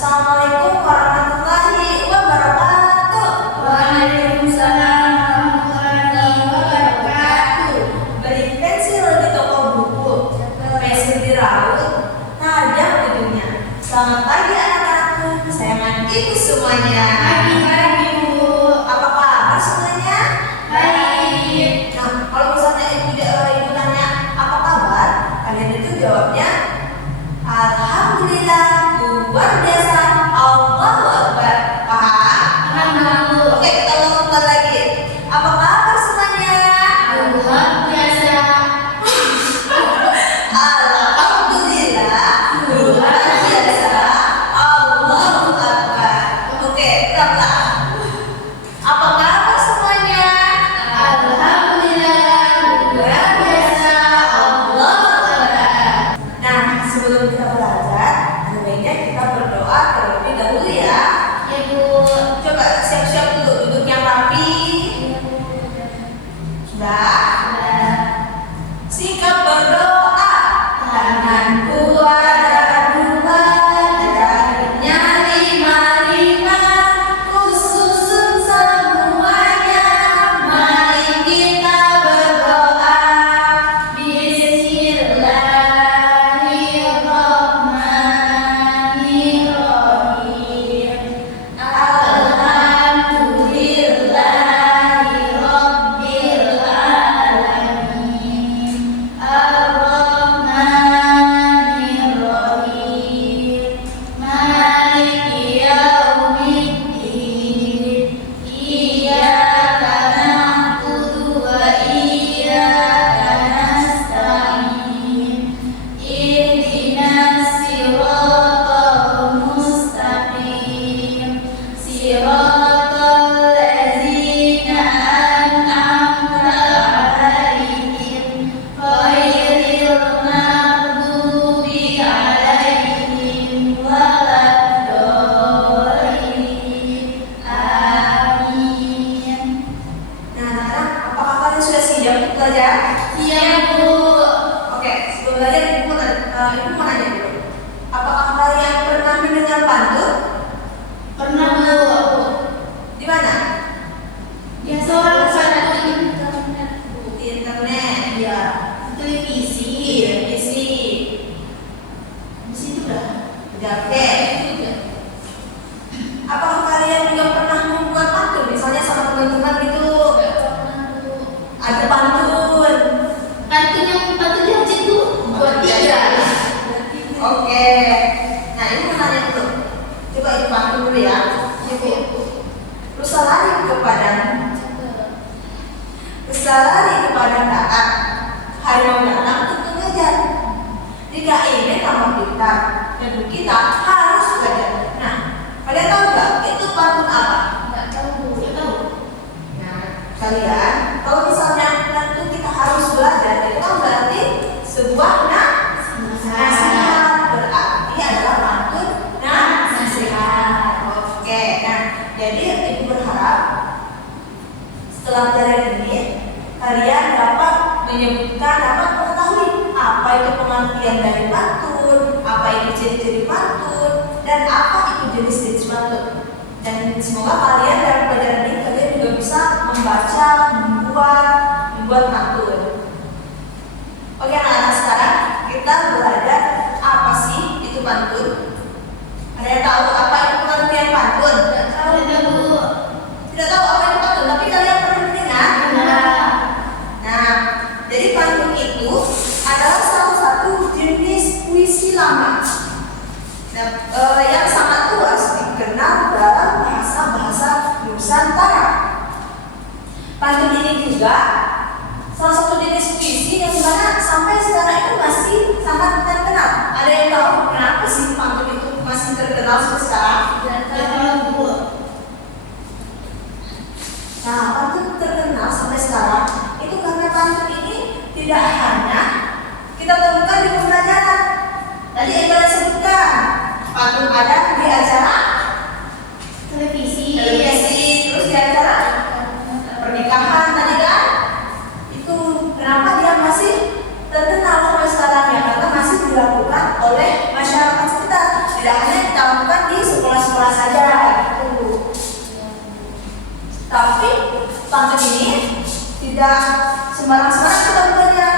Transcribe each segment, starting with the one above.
Assalamualaikum warahmatullahi wabarakatuh. Waalaikumsalam warahmatullahi wabarakatuh. Beli pensil di toko buku, pensil di raut, tajam ujungnya. Selamat pagi anak-anakku, kesayangan ibu semuanya. Pagi-pagi Bu. Apa kabar semuanya? Baik. Nah, kalau misalnya ibu tanya apa kabar, kalian itu jawabnya Alhamdulillah, luar biasa, Allahu Akbar. Paham? Paham Bu. Oke, kita ngomong lagi. Apa kabar semuanya? Luar biasa. Alhamdulillah, luar biasa, Allahu Akbar. Oke, berapa? Apa kabar semuanya? Alhamdulillah, luar biasa. Allahu Akbar. Nah, sebelum kita belajar, ada baiknya kita berdoa terlebih dahulu ya. Ya Bu. Coba siap-siap dulu, duduk yang rapi. Sudah? Sikap berdoa. Tanganku ada dua, jarinya lima-lima, ku susun semuanya. Mari kita berdoa. Bismillahirrahmanirrahim. Alhamdulillahi rabbil alamin. Ar-Rahmanir-Rahim. Maliki yaumiddin. Iyyaka na'budu wa iyyaka nasta'in. Ihdinas siratal mustaqim. Siratal ladzina an'amta 'alaihim ghairil maghdubi 'alaihim waladdallin. Amin. Nah, anak-anak, apakah kalian sudah siap untuk belajar? Iya Bu. Oke, sebelum belajar ibu mau nanya dulu. Apakah kalian pernah mendengar pantun? Pernah Bu. Di mana? Biasa orang satu internet Bu. Di internet. Iya. Televisi. Di sini. Di situ dah. Udah, oke. Apakah kalian juga pernah membuat pantun? Misalnya sama teman-teman gitu, Enggak pernah Bu. ada pantun. Pantun yang itu buat tiga. Oke. Nah, ini mau nanya dulu. Coba itu pantun dulu ya. Ibu. Rusa lari ke padang, rusa lari ke padang darat. Harimau datang untuk mengejar. Jika ingin tambah pintar, tentu kita harus belajar. Nah, kalian tahu nggak itu pantun apa? Enggak tahu Bu. Enggak tahu. Nah, kalian kalau misalnya tentu kita harus belajar, itu kan berarti sebuah nasihat, berarti adalah pantun nasihat. Oke, nah jadi ibu berharap setelah belajar ini kalian dapat menyebutkan, dapat mengetahui apa itu pengertian dari pantun, apa itu ciri-ciri pantun, dan apa itu jenis-jenis pantun. Dan semoga kalian dalam pelajaran ini kalian juga bisa membaca, membuat pantun. Oke anak-anak, sekarang kita belajar apa sih itu pantun. Ada yang tahu apa itu pengertian pantun? Enggak tahu dah Bu. Tidak tahu apa itu pantun, tapi kalian pernah mendengar? Nah, jadi pantun itu adalah salah satu jenis puisi lama yang sangat luas dikenal dalam bahasa-bahasa Nusantara. Pantun ini juga salah satu jenis puisi yang dimana sampai sekarang itu masih sangat terkenal. Ada yang tahu kenapa sih pantun itu masih terkenal sampai sekarang? Enggak tahu Bu. Nah, pantun terkenal sampai sekarang itu karena pantun ini tidak hanya kita temukan di pembelajaran. Tadi yang kalian sebutkan, pantun ada di acara Televisi. terus di acara pernikahan tadi kan. Itu kenapa dia masih terkenal sampai sekarang ya? Karena masih dilakukan oleh masyarakat sekitar. Tidak hanya kita lakukan di Tapi pantun ini tidak sembarang-sembarang kita bukanya.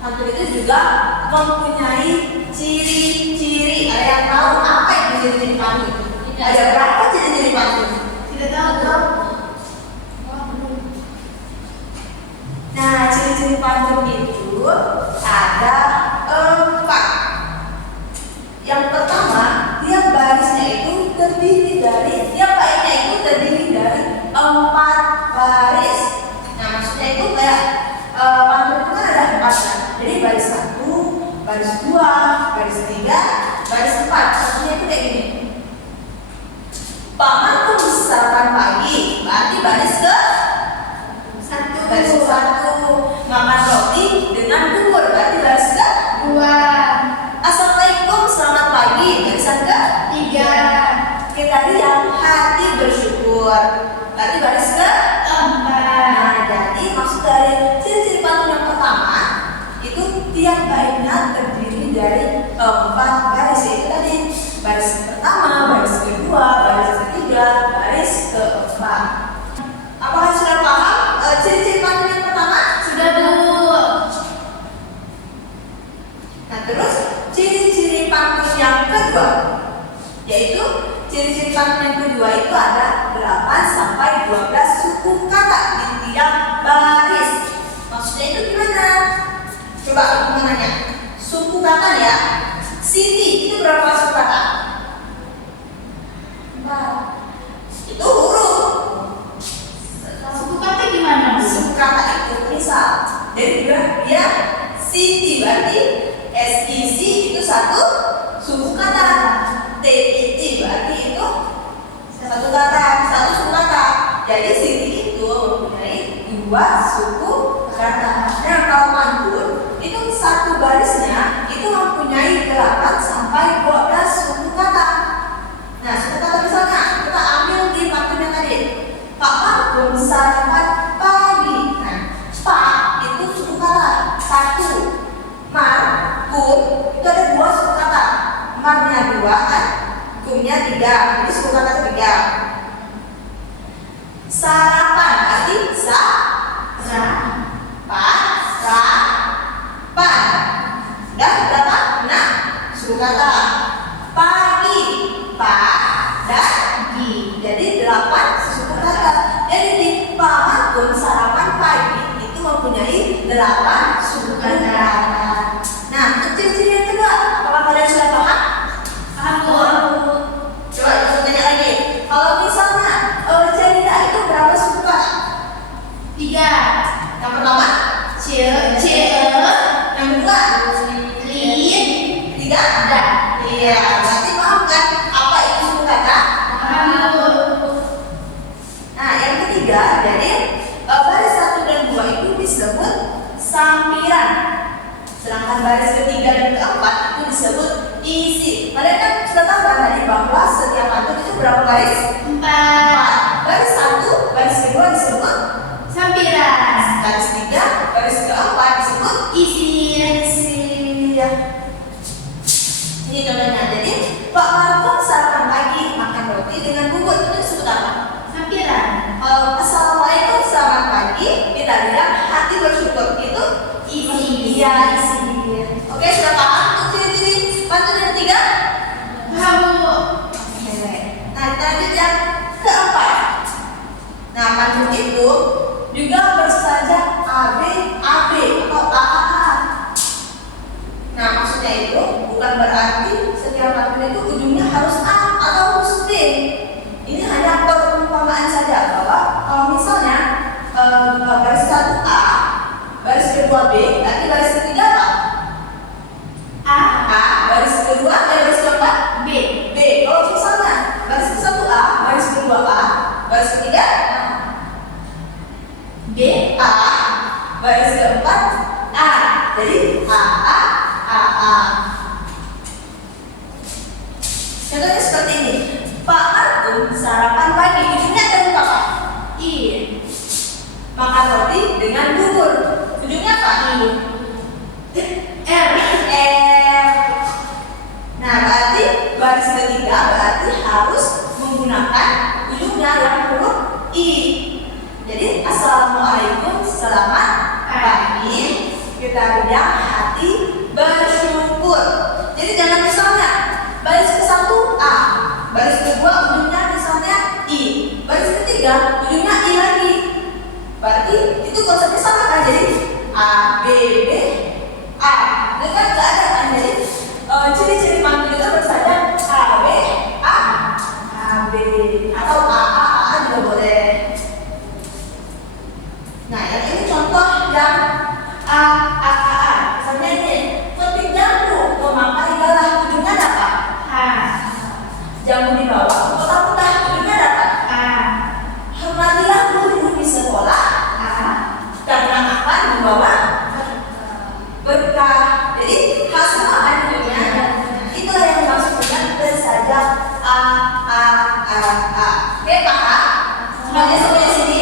Pantun itu juga mempunyai ciri-ciri. Ada yang tahu apa itu ciri-ciri pantun? Ada berapa ciri-ciri pantun? Tidak tahu. Nah, ciri-ciri pantun itu ada 4. Yang pertama, tiap barisnya itu terdiri dari, tiap baitnya itu terdiri dari 4 baris. Nah, maksudnya itu kayak pantun itu kan ada 4 kan. Jadi baris 1, baris 2, baris 3, baris 4. Maksudnya itu kayak gini. Pamanku sarapan pagi, berarti baris ke 1. Baris 1. Makan roti dengan bubur, berarti baris ke 2. Assalamualaikum, selamat pagi, barisan ke 3. Oke, tadi yang hati bersyukur, berarti baris ke 4. Nah, jadi maksud dari ciri-ciri pantun yang pertama itu tiap baitnya terdiri dari 4 baris, yaitu tadi baris pertama, baris kedua, baris ketiga, baris keempat. Apakah sudah paham ciri-ciri pantun yang pertama? Sudah, Bu. Nah, terus ciri-ciri pantun yang kedua, yaitu ciri-ciri pantun yang kedua itu ada 8 sampai 12 suku kata di tiap baris. Maksudnya itu gimana? Coba aku mau nanya. Suku kata ya. Siti itu berapa suku kata? 4. Itu huruf. Suku kata gimana, Bu? Suku kata itu misal. Jadi dia Siti berarti SIC itu satu suku kata. TIT berarti itu satu kata, satu suku kata. Jadi Siti itu mempunyai 2 suku kata. Nah, kalau pantun itu satu barisnya itu mempunyai 8 sampai 12 suku kata. Nah, suku kata misalnya kita ambil di pantun yang tadi. Pak Markum sarapan pagi. Nah, Pak itu suku kata 1. Mar, kum itu ada 2 suku kata. Marnya 2 kan, kumnya 3. Jadi suku kata ketiga. Sarapan berarti pan. Sudah berapa? 6 suku kata. Pagi, dan gi. Jadi 8 suku kata. Jadi di Pamankum sarapan pagi itu mempunyai 8 suku kata. Nah, ciri-ciri yang kedua, apakah kalian sudah paham? Paham, Bu. Coba kita tanya lagi. Kalau misalnya cerita itu berapa suku kata? 3. Yang pertama, C. yang kedua, Lin. 3. Da. Iya, berarti paham kan apa itu suku kata? Paham, Bu. Nah, yang ketiga, jadi baris 1 dan 2 itu disebut sampiran. Sedangkan baris ketiga dan keempat itu disebut isi. Kalian kan sudah tahu kan tadi bahwa setiap pantun itu berapa baris? 4. Baris 1, baris kedua disebut Sampiran. baris 3, baris keempat disebut Isi. isi. Ini contohnya. Jadi Pak Markum sarapan pagi makan roti dengan bubur, itu disebut apa? Sampiran. Assalamualaikum selamat pagi, kita bilang hati bersyukur, itu Isi. iya, isi. Oke, sudah paham untuk ciri-ciri pantun yang ketiga? Paham, Bu. Oke. Nah, kita lanjut yang keempat. Nah, pantun itu juga bersajak AB atau AAA. Nah, maksudnya itu bukan berarti setiap pantun itu ujungnya harus A atau harus B. Ini hanya perumpamaan saja bahwa kalau misalnya baris 1 A, baris kedua B, nanti baris ketiga apa? A. Baris kedua, baris keempat B. B. Kalau misalnya baris ke 1 A, baris kedua A, baris ketiga B. A, baris keempat A. Jadi A. Contohnya seperti ini. Pak Markum sarapan pagi, ujungnya ada huruf apa? I. Makan roti dengan bubur, ujungnya apa? R. Nah, berarti baris ketiga berarti harus menggunakan ujungnya yang huruf I. berarti itu konsepnya sama kan, jadi A B B A. Itu kan nggak ada kan, jadi ciri-ciri pantun itu bersandar A B A A B atau A juga boleh. Nah, yang ini contoh yang A. Misalnya ini, petik jambu memakai galah, ujungnya ada apa? Jambu di bawah, kotak-kotak, ujungnya ada apa? Hormatilah guru di sekolah, karena apa? Di bawah berkah. Jadi hal semua kan ujungnya. Itulah yang dimaksud dengan bersajak A. Oke, paham? Semuanya sampai sini?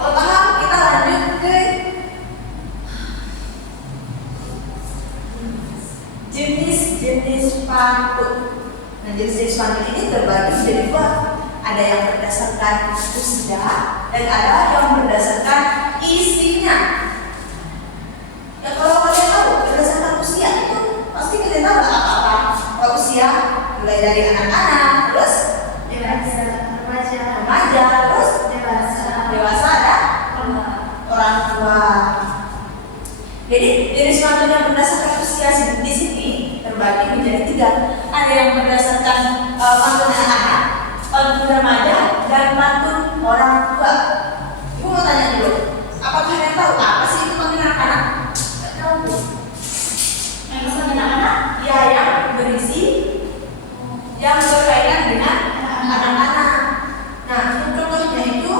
Kalau paham, kita lanjut ke jenis-jenis pantun. Nah, jenis-jenis pantun ini terbagi menjadi dua. Ada yang berdasarkan usia dan ada yang berdasarkan isinya. Ya, kalau kalian tahu berdasarkan usia itu pasti kalian tahu apa-apa. Kalau usia mulai dari anak-anak, terus remaja, terus dewasa ada orang tua. Jadi jenis pantun yang berdasarkan usia di sini terbagi menjadi tiga. Ada yang berdasarkan pantun anak-anak, pantun remaja, dan pantun orang tua. Ibu mau tanya dulu, apakah kalian tahu apa sih itu pantun anak-anak? Tahu. Yang pantun anak-anak? Ya, yang berisi, yang berkaitan dengan anak-anak. Nah, contohnya itu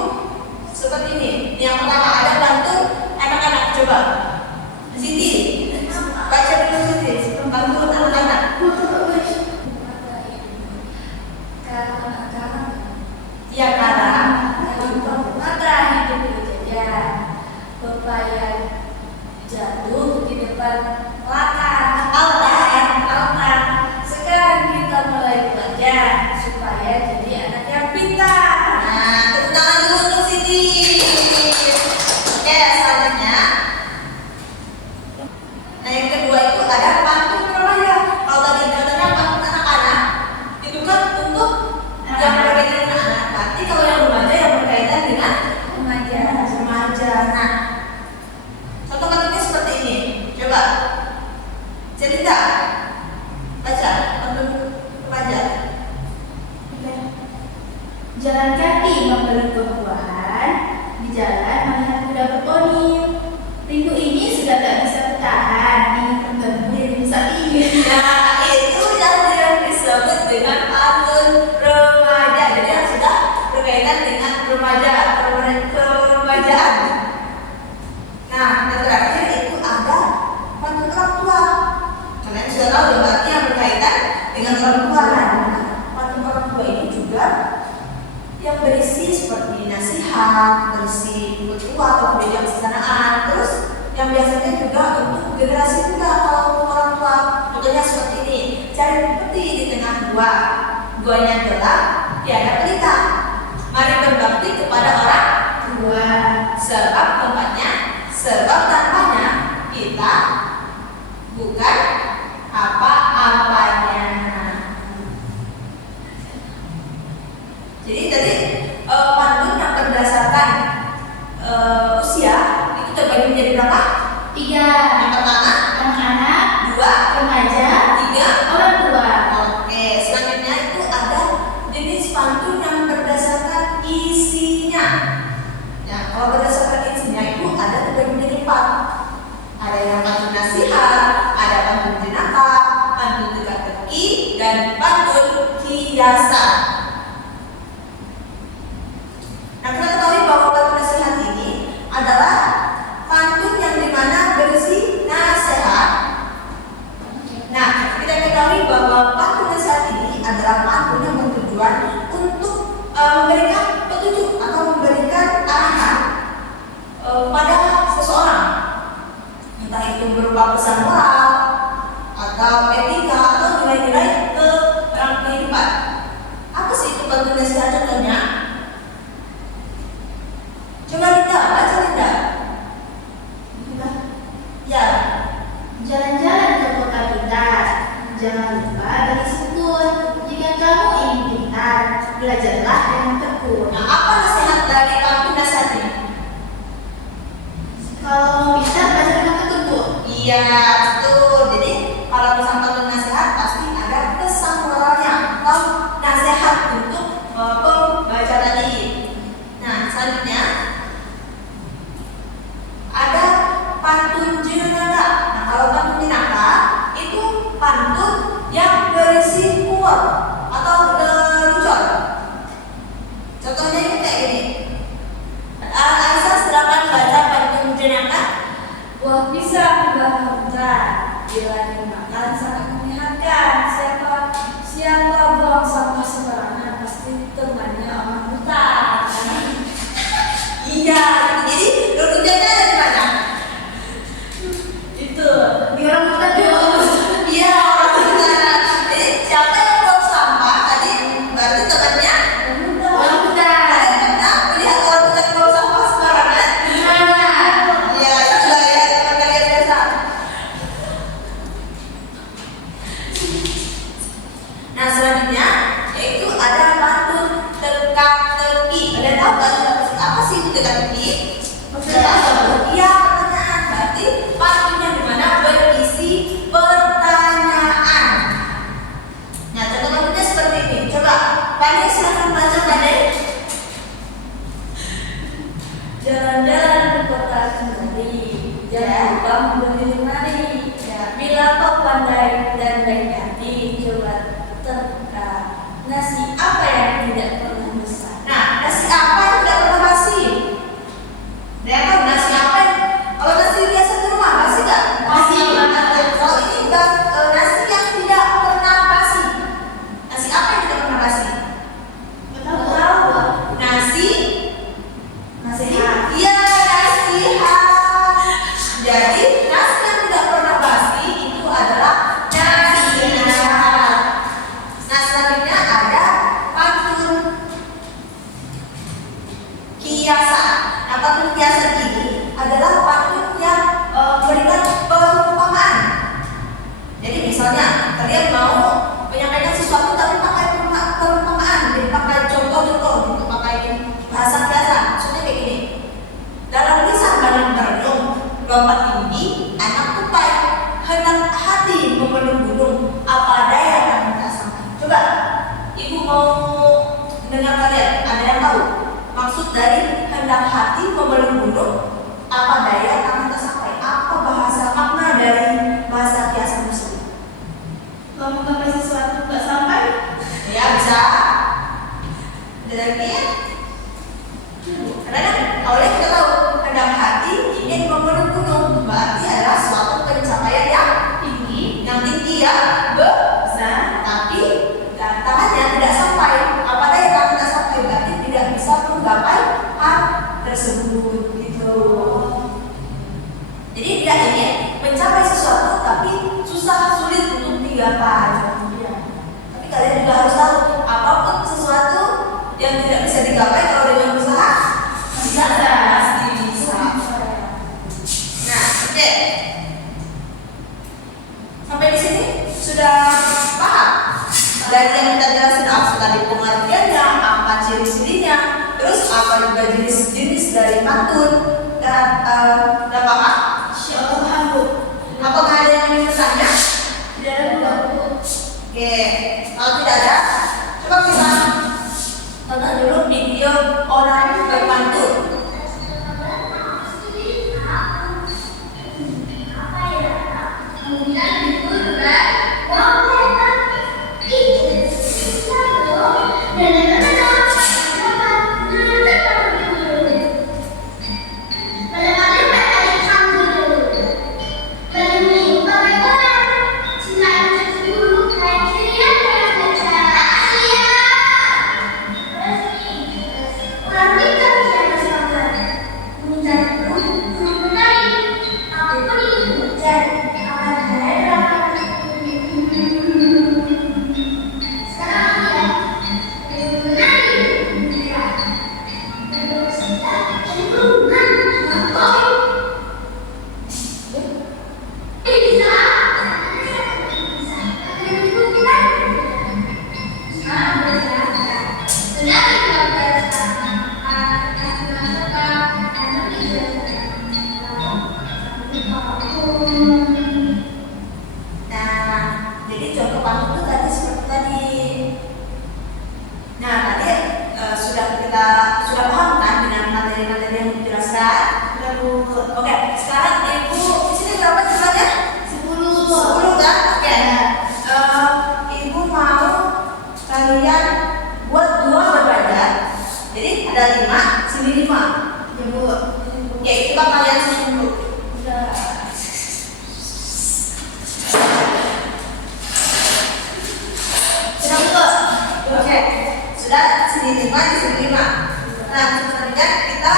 seperti ini. Yang pertama ada pantun anak-anak. Coba Siti, baca dulu Siti, pantun anak-anak. Ya, karang. Maka hidup berjaya, pepaya jatuh di depan altar. Sekarang kita mulai belajar supaya jadi anak yang pintar. Nah, tepuk tangan dulu untuk Siti. Oke, selanjutnya. Nah, yang kedua itu ada pantun remaja. Kalau tadi katanya pantun anak-anak, itu kan untuk yang berkaitan dengan anak. Nanti kalau yang remaja yang berkaitan dengan remaja. Nah, contoh pantunnya seperti ini. Coba cerita, baca pantun remaja. Jalan kaki membeli buah-buahan, di jalan melihat kuda berponi. Rindu ini sudah tak bisa bertahan, ingin bertemu dirimu saat ini. Nah, itu yang disebut dengan pantun remaja. Jadi yang sudah berkaitan dengan remaja, keremajaan. Nah, yang terakhir itu ada pantun orang tua. Kalian sudah tahu ya, berarti yang berkaitan dengan orang tua. Nah, pantun orang tua ini juga yang berisi seperti nasihat, berisi petua atau kebijaksanaan. Terus yang biasanya juga untuk generasi muda kalau orang tua. Contohnya seperti ini, cari peti di tengah gua, guanya gelap, tiada pelita. Mari berbakti kepada orang tua, sebab tempatnya, sebab tanpanya kita bukan apa-apanya. Jadi tadi pantun yang berdasarkan usia itu terbagi menjadi berapa? 3. Yang pertama, Anak-anak, 2, remaja, 3. orang tua. Oke, selanjutnya itu ada jenis pantun yang berdasarkan isinya. Nah, kalau berdasarkan isinya itu ada terbagi menjadi 4. Ada yang pantun nasihat, ada pantun jenaka, pantun teka-teki, dan pantun hiasan. Nah, kita ketahui bahwa pantun nasihat ini adalah pantun yang dimana berisi nasihat. Nah, kita ketahui bahwa pantun nasihat ini adalah pantun yang bertujuan untuk memberikan petunjuk atau memberikan arahan pada seseorang, entah itu berupa pesan moral atau etika atau nilai-nilai kehidupan. Apa sih itu pantun nasihat contohnya? Coba Linda, baca Linda. Ya. Jalan-jalan ke kota pintar, jangan lupa beri syukur. Jika kamu ingin pintar, belajarlah dengan tekun. Nah, apa nasihat dari pantun nasihat Iya, betul. Jadi kalau misalnya pantun nasihat pasti ada pesan moralnya atau nasihat untuk pembaca tadi. Nah, selanjutnya ada pantun jenaka. Nah, kalau pantun jenaka itu pantun yang berisi humor atau lelucon. Contohnya ini kayak gini. Aisyah silakan baca pantun jenaka. Buah pisang hutan, bila dimakan sangat menyehatkan. Siapa buang sampah sembarangan pasti temannya orang hutan. Iya, jadi leluconnya ada di mana? Itu di orang hutan dulu. Iya, orang hutan. Jadi siapa yang buang sampah tadi berarti temannya Orang hutan. kalian pernah melihat orang hutan buang sampah sembarangan? Gimana? Ya, itulah ya teman kalian biasa. Nah, selanjutnya yaitu ada pantun teka-teki. Kalian tahu kan apa sih itu teka-teki? Iya, pertanyaan. Berarti pantunnya di mana berisi pertanyaan. Nah, contoh pantunnya seperti ini. Coba, Pandai silakan baca Pandai. Jalan-jalan ke kota sendiri, jangan lupa membeli mari. Bila kau pandai dan baik hati, coba teka nasi apa yang tidak pernah besar. Nah, nasi apa yang tidak pernah basi? Dia tahu nasi apa yang kalau nasi biasa di rumah basi nggak? Basi. Kalau ini nasi yang tidak pernah basi. Nasi apa yang tidak pernah basi? Tahu? Nasi Nasihat. iya nasihat. Jadi nasi yang tidak pernah basi itu adalah nasihat. Nah, selanjutnya ada pantun kiasan. Nah, pantun kiasan ini adalah pantun yang memberikan perumpamaan. Jadi misalnya kalian mau menyampaikan sesuatu tapi pakai perumpamaan, jadi pakai contoh-contoh, gitu, pakai bahasa kiasan. Maksudnya kayak gini. Dalam lisan badan berenung, lompat tinggi, anak tupai, hendak hati memeluk gunung, apa daya kami tak sampai. Coba, ibu mau dengar kalian, ada yang tahu maksud dari hendak hati memeluk gunung, apa daya kami tak sampai? Apa bahasa makna dari bahasa kiasan tersebut? Kalau menggapai sesuatu nggak sampai, Ya bisa. Ada lagi ya? Karena kan awalnya kita tahu hendak hati ingin memeluk gunung, berarti adalah suatu pencapaian yang tinggi ya, besar. tapi tantangannya tidak sampai. Apa daya kami tidak sampai berarti tidak bisa menggapai hal tersebut gitu. Jadi tidak ingin mencapai sesuatu tapi susah sulit untuk digapai. Tapi kalian juga harus tahu apapun sesuatu yang tidak bisa digapai kalau dengan usaha bisa, pasti bisa. Nah, oke. Sampai di sini sudah paham dari yang kita jelaskan apa tadi pengertiannya, apa ciri-cirinya, terus apa juga jenis-jenis dari pantun dan paham? Insyaallah paham, Bu. Apakah ada yang ingin bertanya? Tidak ada, Bu. Oke, kalau tidak ada, coba kita tonton dulu video orang berpantun. Oke, sekarang ibu di sini berapa jumlahnya? 10 kan? Oke. Ibu mau kalian buat 2 berbanjar. Jadi ada 5, sini 5. Ibu. Oke, coba kalian susun dulu. Oke, sudah sini 5, di sini 5. Nah, selanjutnya kita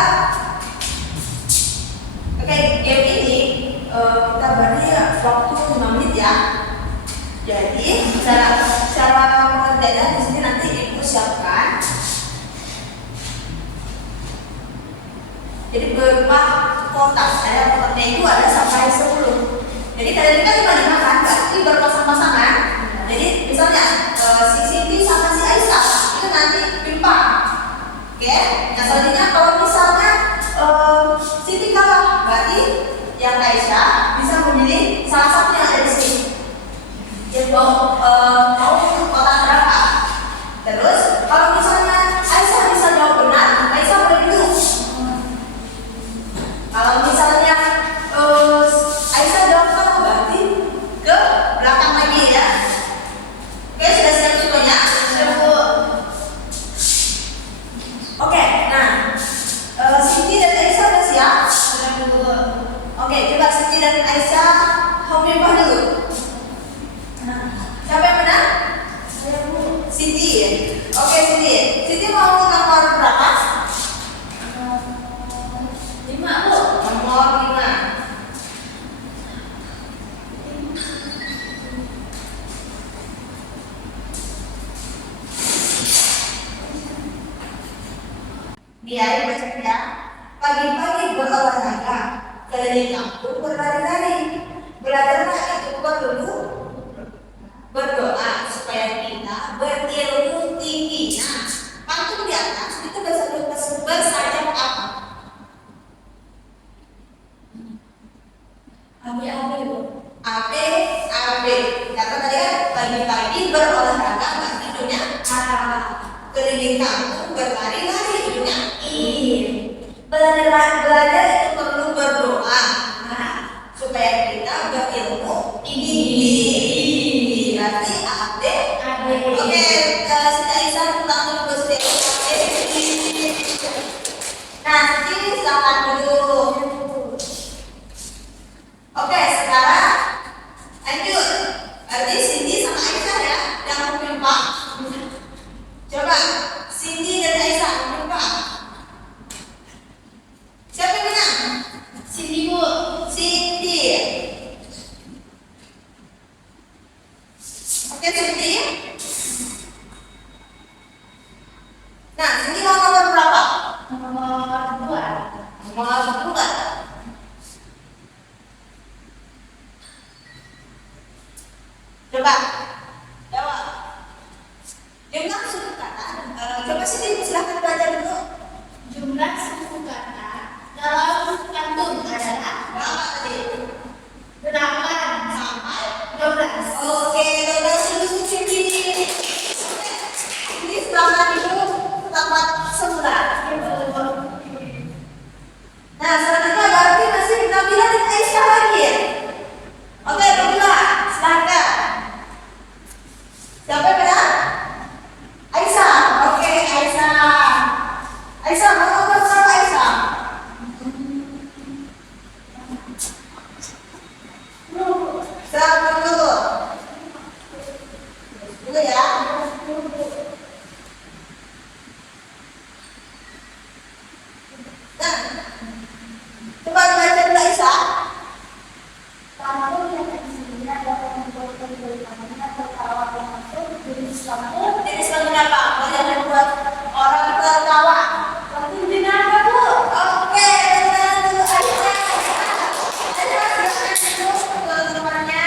game ini kita beri waktu 5 menit ya. Jadi cara pengerjaannya di sini nanti ibu siapkan. Jadi berupa kotak. Kotaknya itu ada sampai 10. Jadi kalian ini kan 5 kan, berarti berpasang-pasangan. Jadi misalnya si Siti sama si Aisyah itu nanti pimpang. Oke. Nah selanjutnya kalau misalnya Siti kalah, berarti yang Aisyah bisa memilih salah satu yang ada di sini. Dia mau kotak berapa? Terus kalau misalnya Aisyah bisa jawab benar, Aisyah boleh duduk. Kalau misalnya Aisyah jawab salah, berarti ke belakang lagi ya. Oke, sudah siap semuanya? Oke, nah Siti dan Aisyah sudah siap? Oke, coba Siti dan Aisyah homimpah dulu. Siapa yang menang? Siti. Oke, Siti. Siti mau nomor berapa? 5, Bu. Nomor 5. Dia baca ya. Pagi-pagi berolahraga, keliling kampung berlari-lari. Belajarlah itu perlu berdoa supaya kita berilmu tinggi. Nah, pantun di atas itu bersajak apa? AB. Kata tadi kan pagi-pagi berolahraga, berarti hidupnya A. Keliling kampung berlari-lari, hidupnya I. Belajar itu perlu berdoa. Nah, supaya kita berilmu tinggi. Berarti AB. Oke, Siti Aisyah tentang dulu Nah, Siti silakan dulu. Oke, sekarang lanjut. Berarti Cindy sama Aisyah ya yang memimpah. Coba Cindy dan Aisyah memimpah. Siapa yang menang? Cindy, Bu. Cindy. Oke, Cindy. Nah, Cindy mau nomor berapa? Nomor 2. Nomor 2. Coba jawab. Jumlah suku kata. Coba sini silahkan baca dulu. Jumlah suku kata dalam pantun adalah Berapa tadi? 8 Sampai 12. Oke, udah dulu sini. Ini selama dulu tempat semula. Nah, selanjutnya berarti masih Nabila dan Aisyah lagi ya. Oke, Nabila, silakan. Siapa yang menang? Aisyah. Oke, Aisyah. Aisyah, mau nomor berapa Aisyah? Silakan dulu. Dulu ya. Nah, coba dibaca dulu Aisyah. Jadi sebenarnya apa? Kalian membuat orang tertawa. Jadi apa Bu? Oke, dengar dulu Aisyah. Teman-temannya.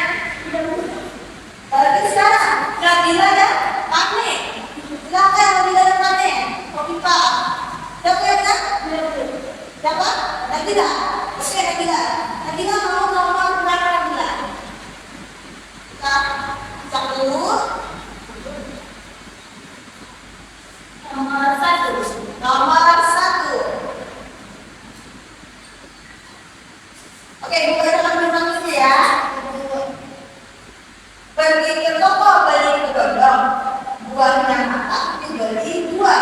Berarti sekarang Nabila dan Fahmi. Silakan Nabila dan Fahmi. Kopi Pak. Siapa yang menang? Siapa? Nabila. Oke, Nabila. Nabila mau nomor berapa Nabila? Kita cek dulu. Nomor 1. Oke, bukan memang itu ya. Pergi ke toko beli kedondong, buahnya matang dibeli dua.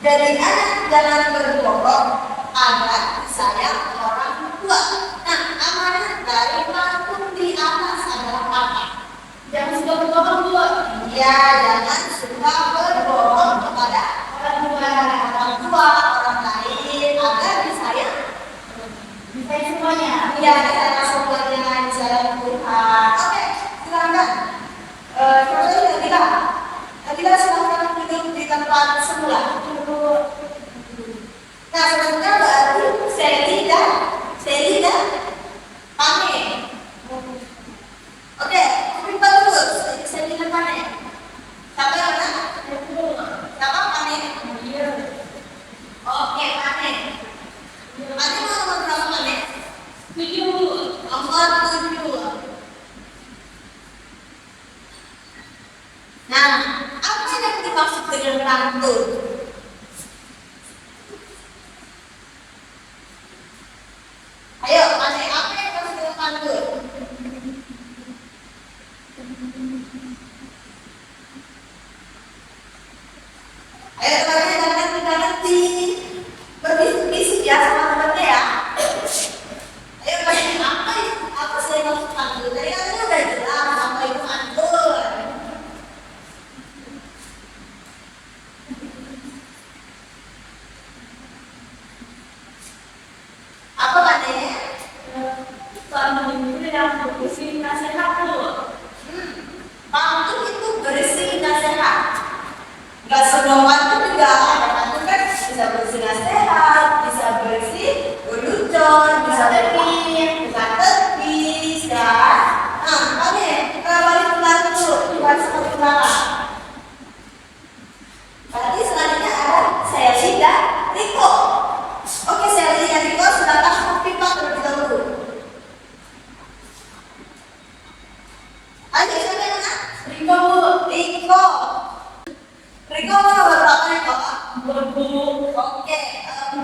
Jadi anak jangan berbohong, agar disayang orang tua. Nah, amanat dari mantu di atas adalah apa? Jangan suka berbohong, Bu. Ya, jangan suka berbohong kepada orang tua, orang lain, agar disayang. Disayang semuanya. Ya, disayang semuanya, disayang Tuhan. Oke, silakan. Contohnya Nabila. Nabila silakan duduk di tempat semula. Nah, selanjutnya berarti Seli dan Pane. Oke, pimpin dulu. Seli dan Pane. Siapa yang mana? Siapa Pane? Oke, Pane. Pane mau nomor berapa Pane? 7. Nomor 7. Nah, apa yang dimaksud dengan pantun? Ayo, Pane, apa yang dimaksud dengan pantun? Ayo, teman-teman, jangan nanti berbisik-bisik ya sama temannya ya. Ayo, Pane, apa sih yang dimaksud pantun? Tadi kan udah jelas apa itu pantun. Apa Pane? Pantun itu yang berisi nasihat, Bu. Pantun itu berisi nasihat. Gak semua pantun juga ada pantun kan bisa berisi nasihat, bisa berisi lelucon, bisa tepis kan. Nah, Pane, balik ke pantun, bukan seperti apa? Berarti selanjutnya ada Sally dan Riko. Oke, Sally dan Riko silakan pipa terlebih dahulu. Ayo, siapa yang mana? Riko, Bu. Riko. Riko mau berapa Riko? Bu. Oke, 4.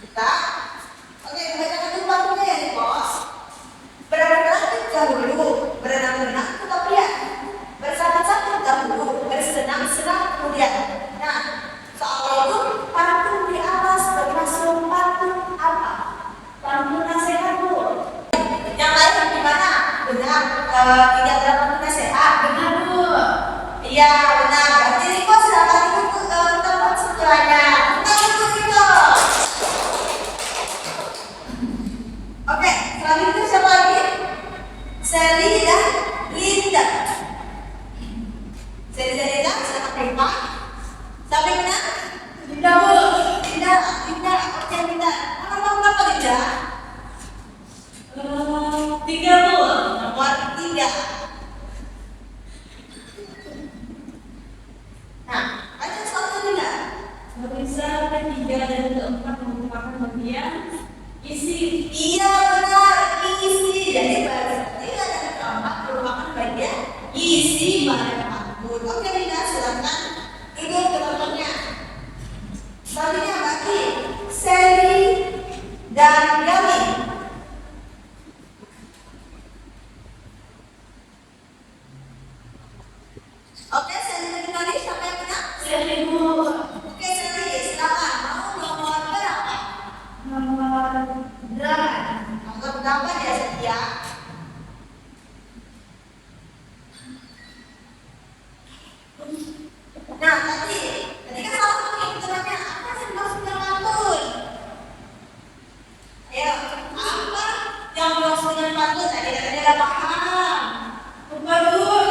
Kita. Oke, bacakan dulu pantunnya ya Riko. Berenang-renang dahulu, berenang-renang kemudian, bersabit-sabit dahulu, bersenang-senang kemudian. Nah, soal itu pantun di atas termasuk pantun apa? Pantun nasihat, Bu. Yang lain gimana? Benar, tidak ada pantun nasihat. Benar, Bu. Iya, benar. Berarti Riko silakan ikut ke tempat sebelahnya. Kita ikut Riko. Oke, selanjutnya siapa lagi? Sally dan Linda. Sally dan Linda, silakan pipa. Sampai mana? Linda, Bu. Linda. Oke, Linda. Nomor berapa Linda? 3, Bu. Nomor 3. Nah, ayo soalnya Linda. Bisa ketiga dan keempat merupakan bagian isi. Iya benar, isi. Jadi berarti ada keempat merupakan bagian isi pada pantun. Oke Linda, silakan duduk ke tempatnya. Selanjutnya berarti Sally dan Gali. Oke, Sally dan Gali siapa yang menang? Sally, Bu. Oke Sally, silakan. Mau nomor berapa? Nomor 8. Nomor 8 ya Setia. Nah, tadi kan salah satu yang namanya apa sih dimaksud dengan pantun? Ayo, apa yang dimaksud dengan pantun? Tadi katanya udah paham. Pantun.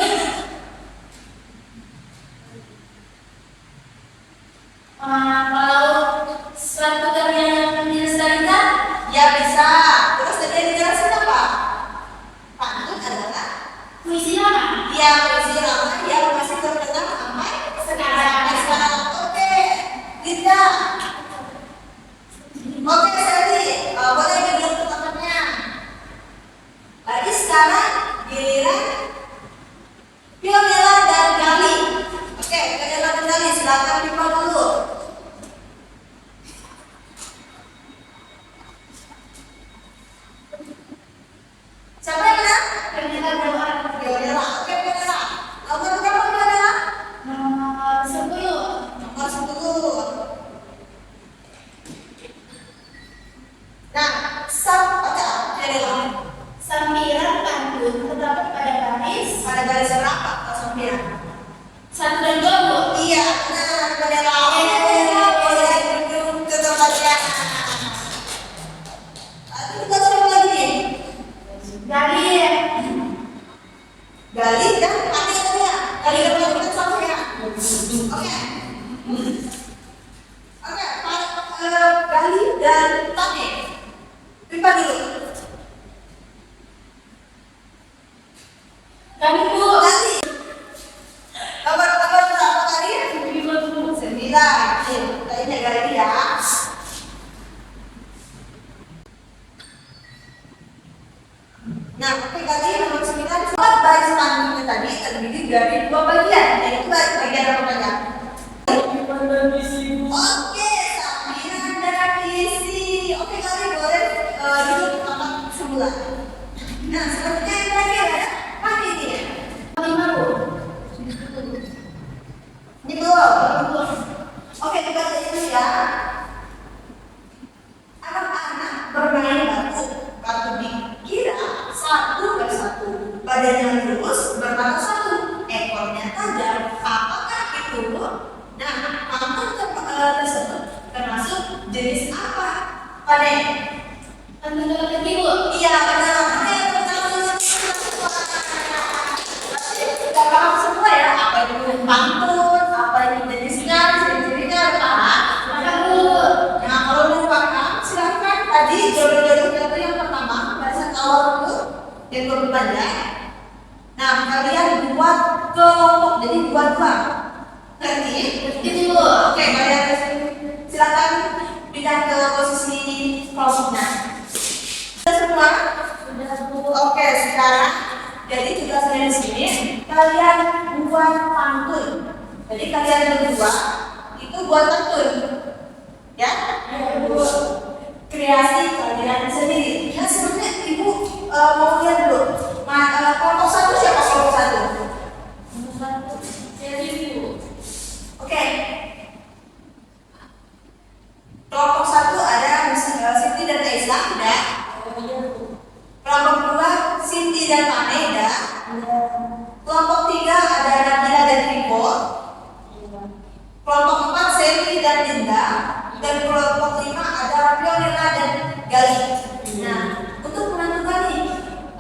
Kalau suatu karya yang dilestarikan, Ya bisa. Terus tadi yang dijelasin apa? Pantun adalah puisi lama. dia berisi lama yang masih terkenal sampai sekarang. Oke, Linda. Oke, Sally, boleh duduk ke tempatnya. Berarti sekarang giliran Piomela dan Gali. Oke, Piomela dan Gali, silakan pipa dulu. kita injak lagi ya. Nah, oke tadi nomor 9 baris panjangnya tadi terdiri dari 2 bagian, yaitu bagian apa saja? Oke, sampingan dan isi. Oke, kalian boleh duduk di tempat semula. Nah, selanjutnya yang terakhir ada kaki ini ya. Ini belum. Oke, kita lihat dulu ya. Anak-anak bermain batu dikira 1 × 1. Badannya lurus, bermata 1, ekornya tajam. Apakah itu? Nah, patung tersebut termasuk jenis apa? Pane? Iya, benar. Oke, teman-teman sudah paham semua ya? Apa itu pantun? Apa itu jenisnya? Ciri-cirinya apa? Nah, kalau belum paham, silahkan tadi jodoh-jodoh yang pertama, barisan awal dulu, yang berpanjang. Nah, kalian buat kelompok, jadi buat 2. Ngerti? Oke, kalian silakan pindah ke posisi kelompoknya. Sudah semua? Oke, sekarang jadi tugasnya di sini kalian buat pantun. Jadi kalian berdua itu buat pantun, ya? Kreasi kalian sendiri. Ya sebenarnya ibu mau lihat dulu. Kelompok 1 siapa kelompok 1? Oke. Kelompok 1 ada Siti dan Aisyah, udah. Kelompok 2 Siti dan Pane, udah. Kelompok 3 ada Nabila dan Riko. Kelompok 4 Selly dan Linda. Dan kelompok 5 ada Pionela dan Gali. Nah, untuk menentukan nih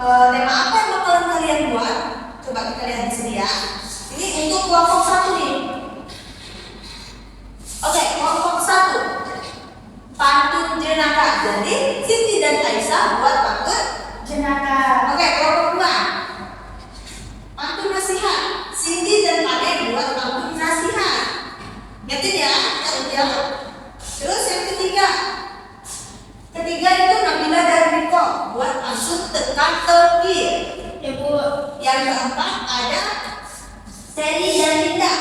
tema apa yang bakalan kalian buat, coba kita lihat di sini ya. Ini untuk kelompok 1 nih. Oke, kelompok 1 pantun jenaka. Jadi Siti dan Aisyah buat pantun jenaka. Oke, kelompok 2 pantun nasihat. Siti dan Pane buat pantun nasihat. Ngerti ya? Ya. Terus yang ketiga itu Nabila dan Riko buat pantun teka-teki. Ya Bu. Yang keempat ada Selly dan Linda,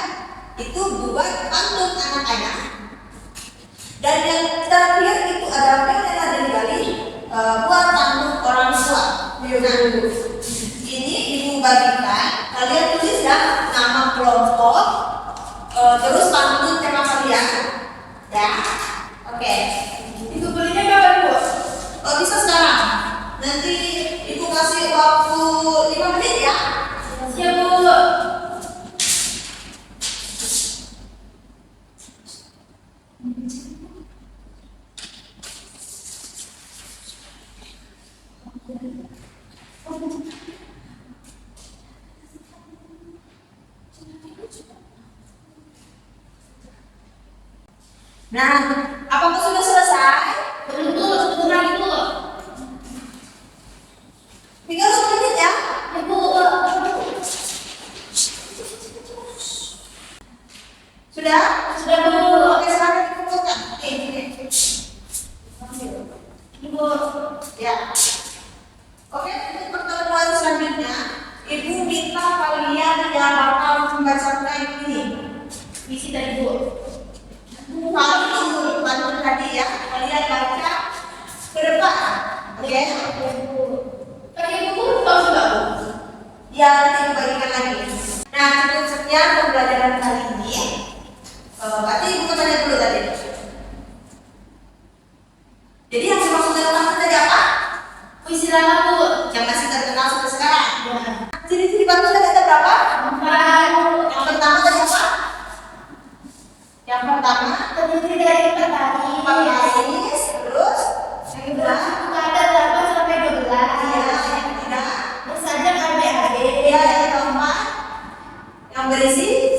itu buat pantun anak-anak. Dan yang terakhir itu ada Pionela dan Gali buat pantun orang tua. Nah, ini ibu bagikan, kalian tulis ya nama kelompok, terus pantun tema kalian, ya. Oke. Ibu belinya kapan Bu? Bisa sekarang. Nanti ibu kasih waktu 5 menit ya. Siap Bu. Nah, apakah sudah selesai? Belum, setengah itu. Tinggal 1 menit ya. Ibu. Sudah? Sudah Bu. Oke, sekarang dikumpulkan. Ibu. Ya. Oke, untuk pertemuan selanjutnya, Ibu minta kalian yang bakal membacakan ini. Isi dari Bu. Pantun tadi ya, kalian baca ke depan. Oke? Pakai buku tahu enggak Bu? Ya, nanti Ibu bagikan lagi. Nah, cukup sekian pembelajaran kali ini. Berarti Ibu tanya dulu tadi. Jadi yang dimaksud dengan pantun tadi apa? Puisi lama Bu, yang masih terkenal sampai sekarang. Ya. Ciri-ciri pantun tadi ada berapa? 4. Yang pertama tadi apa? Yang pertama terdiri dari 4 baris, terus yang kedua ada 8 sampai 12. Iya, yang ketiga bersajak adik-adik. Iya, yang keempat yang berisi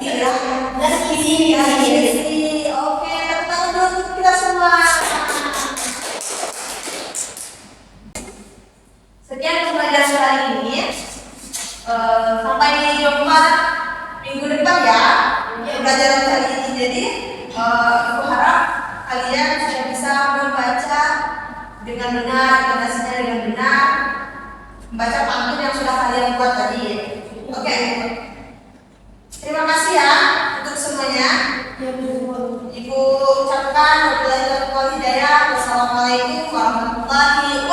tiga dan isi. Oke, tepuk tangan dulu untuk kita semua. Sekian pembelajaran kali ini. Sampai jumpa minggu depan ya. Pembelajaran kali jadi aku harap kalian sudah bisa membaca dengan benar, intonasinya dengan benar, membaca pantun yang sudah kalian buat tadi. Oke. Terima kasih ya untuk semuanya. Ibu ucapkan wabillahi taufiq wal hidayah. Wassalamualaikum warahmatullahi